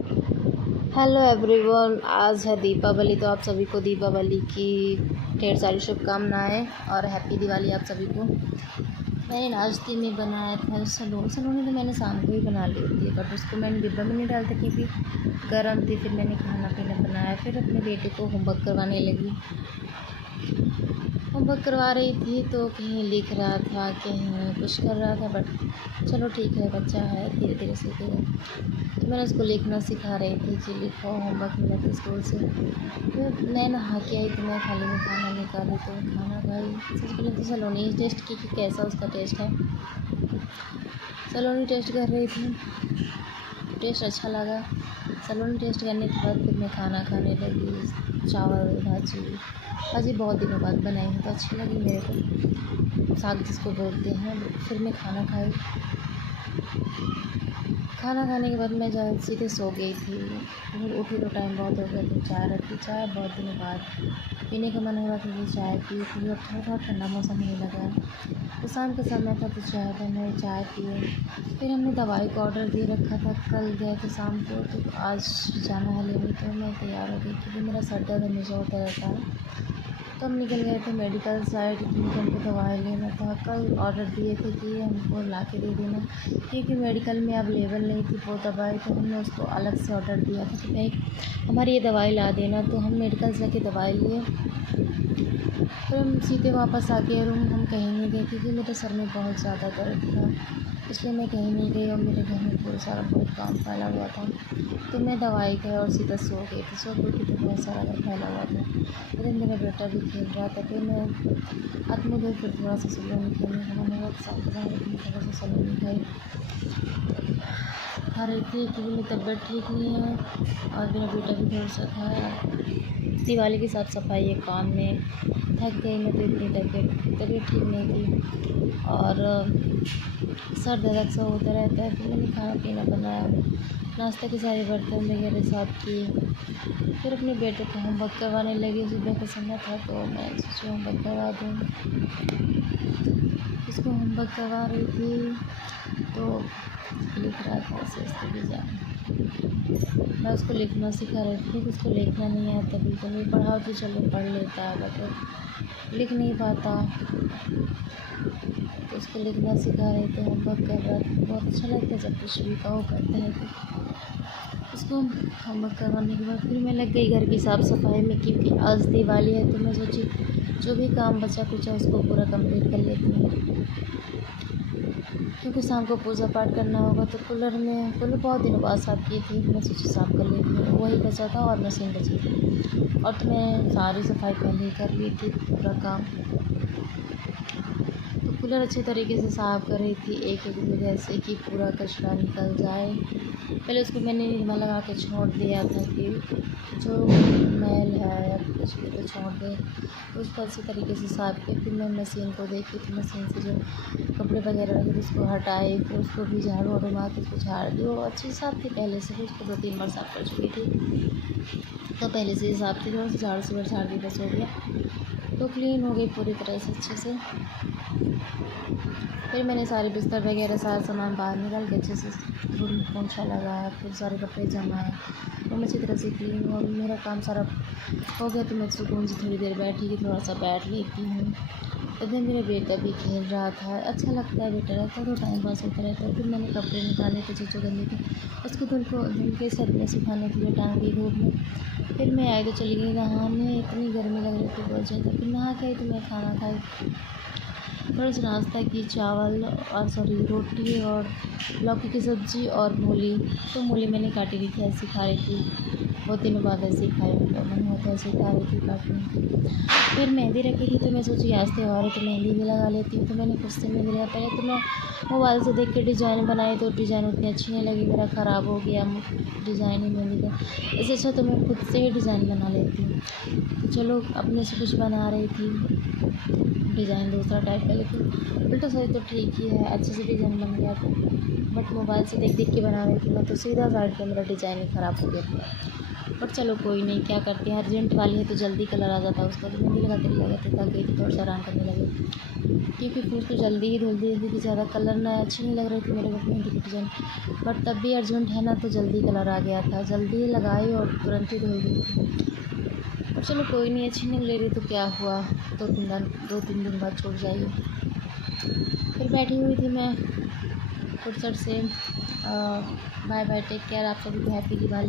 Hello everyone, आज है दीपावली। तो आप सभी को दीपावली की ढेर सारी शुभकामनाएं और हैप्पी दिवाली आप सभी को। मैंने नाश्ते में बनाया था सलोनी तो मैंने शाम को ही बना ली थी, बट उसको मैंने डिब्बा में नहीं डालती क्योंकि गर्म थी। फिर मैंने खाना पीना बनाया, फिर अपने बेटे को होमवर्क करवाने लगी। होमवर्क करवा रही थी तो कहीं लिख रहा था, कहीं कुछ कर रहा था, बट चलो ठीक है, बच्चा है, धीरे धीरे सीखेगा। तो मैंने उसको लिखना सिखा रही थी कि लिखो, होमवर्क मिला था स्कूल से। फिर मैं नहा के आई तो मैं थाली में खाना निकाली तो खाना खाई। सबसे पहले तो सलोनी टेस्ट की कि कैसा उसका टेस्ट है। सलोनी टेस्ट कर रही थी, टेस्ट अच्छा लगा। सलोनी टेस्ट करने के बाद फिर मैं खाना खाने लगी। चावल भाजी बहुत दिनों बाद बनाई है तो अच्छी लगी मेरे को, साग जिसको बोलते हैं। फिर मैं खाना खाई। खाना खाने के बाद मैं सीधे सो गई थी। फिर उठी तो टाइम बहुत हो गया तो चाय रखी। चाय बहुत दिनों बाद पीने का मन हो रहा था तो चाय पी थी। और थोड़ा ठंडा मौसम होने लगा तो शाम का समय था तो चाय बनाई, चाय पिए। फिर हमने दवाई का ऑर्डर दे रखा था, कल गए थे शाम को, तो आज जाना है लेने। तो मैं तैयार हो गई क्योंकि मेरा सर दर्द हमेशा होता रहता है। तो हम निकल गए थे मेडिकल साइड क्योंकि हमको दवाई लेना था। कल ऑर्डर दिए थे कि हमको ला के दे देना, क्योंकि मेडिकल में अवेलेबल नहीं थी वो दवाई, तो हमने उसको अलग से ऑर्डर दिया था कि भाई हमारी ये दवाई ला देना। तो हम मेडिकल से जाके दवाई लिए। फिर हम सीधे वापस आ गए रूम। हम कहीं नहीं गए क्योंकि मेरे सर में बहुत ज़्यादा दर्द था, इसलिए मैं कहीं नहीं गई। और मेरे घर में बहुत सारा बहुत काम फैला हुआ था तो मैं दवाई गई और सीधा सो गई थी। सो गई थी तो बहुत सारा घर फैला हुआ था। फिर मेरा बेटा भी खेल रहा था। फिर मैं हाथ मुँह धोई, फिर थोड़ा सा सलोनी खेलने का मन हुआ तो साथ थोड़ा सा सलोनी खाई खा रही थी क्योंकि मेरी तबीयत ठीक नहीं है और मेरा बेटा भी थोड़ा सा खाया। दिवाली की साफ़ सफाई है, काम में थक गई मैं तो इतनी तबीयत ठीक नहीं थी और सर दर्द अक्सर होता रहता है। तो मैंने खाना पीना बनाया, नाश्ते के सारे बर्तन वगैरह साफ़ किए। फिर अपने बेटे को होमवर्क करवाने लगी। सुबह का समय था तो मैं सोचा होमवर्क करवा दूँ। उसको होमवर्क करवा रही थी तो लिख रहा था ऐसे ऐसे डिज़ाइन। मैं उसको लिखना सिखा रही थी, उसको लिखना नहीं आता बिल्कुल भी। पढ़ाओ तो चलो पढ़ लेता है, बट लिख नहीं पाता। तो उसको लिखना सिखा रही थी, होमवर्क कर रहा था। बहुत अच्छा लगता है जब कुछ भी कहो करता है तो। उसको होमवर्क करवाने के बाद फिर मैं लग गई घर की साफ़ सफाई में, क्योंकि आज दिवाली है तो मैं सोची जो भी काम बचा कुचा उसको पूरा कंप्लीट कर लेती हूँ, क्योंकि शाम को पूजा पाठ करना होगा। तो कूलर बहुत दिनों बाद साफ़ की थी, मैं सोची साफ़ कर लेती हूँ। वही बचा था और मशीन बची थी, और तो मैं सारी सफाई पहले ही कर ली थी पूरा काम। तो कूलर अच्छे तरीके से साफ़ कर रही थी, एक एक जगह से कि पूरा कचरा निकल जाए। पहले उसको मैंने निरमा लगा के छोड़ दिया था कि जो मैल है या कुछ भी तो छोड़ दे। तो उसको अच्छे तरीके से साफ़ किया। फिर मैं मशीन को देखी तो मशीन से जो कपड़े वगैरह लगे थे उसको हटाए। फिर उसको भी झाड़ू वाड़ू मार के उसको झाड़ दी। वो अच्छी से साफ़ थी पहले से, फिर उसको 2-3 बार साफ़ कर चुकी थी तो पहले से ही साफ़ थी। थोड़ा सा झाड़ू से झाड़ दी, बस हो गया। तो क्लीन हो गई पूरी तरह से अच्छे से। फिर मैंने सारे बिस्तर वगैरह सारा सामान बाहर निकाल के अच्छे से पोंछा लगाया। फिर सारे कपड़े जमाए, रूम अच्छी तरह से क्लीन हुआ। मेरा काम सारा हो गया तो मैं सुकून से थोड़ी देर बैठी कि थोड़ा सा बैठ लेती हूँ। इधर मेरा बेटा भी खेल रहा था। अच्छा लगता है, बेटा रहता है तो टाइम पास होता रहता है। फिर मैंने कपड़े निकाले थे जो गंदे थे, उसको धुल के सर में सुखाने के लिए टांग दी धूप में। फिर मैं आई तो चली गई नहाने, इतनी गर्मी लग रही थी बहुत ज़्यादा। फिर नहा के आई तो मैं खाना खाई, थोड़ा सा नाश्ता की, चावल और रोटी और लौकी की सब्ज़ी और मूली। तो मूली मैंने काटी हुई थी, ऐसी खा रही थी, बहुत दिनों बाद ऐसे ही खाई, उनका मन होता है ऐसे खा रही थी काटने। फिर मेहंदी रखी थी तो मैं सोची आज त्योहार है तो मेहंदी भी लगा लेती हूँ। तो मैंने खुद से मेहंदी लगा। पहले तो मैं मोबाइल से देख के डिज़ाइन बनाई तो डिज़ाइन उतनी अच्छी नहीं लगी, मेरा ख़राब हो गया डिज़ाइन ही मेहंदी का। इससे अच्छा तो मैं खुद से ही डिज़ाइन बना लेती हूँ। तो चलो अपने से कुछ बना रही थी, डिज़ाइन दूसरा टाइप का, लेकिन उल्टा सही तो ठीक ही है, अच्छे से डिज़ाइन बन गया था। बट मोबाइल से देख देख के बना रही थी मैं तो सीधा साइड पे मेरा डिज़ाइन ही ख़राब हो गया था। बट चलो कोई नहीं, क्या करते हैं, अर्जेंट वाली है तो जल्दी कलर आ जाता है उसका, तो मेहंदी लगाते लगाते थक गई थी, थोड़ा सा आराम करने लगे क्योंकि फिर उसको जल्दी ही धुल दी थी, ज़्यादा कलर ना अच्छी नहीं लग रही थी मेरे को मेहंदी की डिज़ाइन। बट तब भी अर्जेंट है ना, तो जल्दी कलर आ गया था, जल्दी लगाई और तुरंत ही धुल दी थी। पर चलो कोई नहीं, अच्छी नहीं ले रही तो क्या हुआ, 2-3 दिन बाद छूट जाइए। फिर बैठी हुई थी मैं फुर्सत से। बाय बाय, टेक केयर, आप सभी को हैप्पी दिवाली।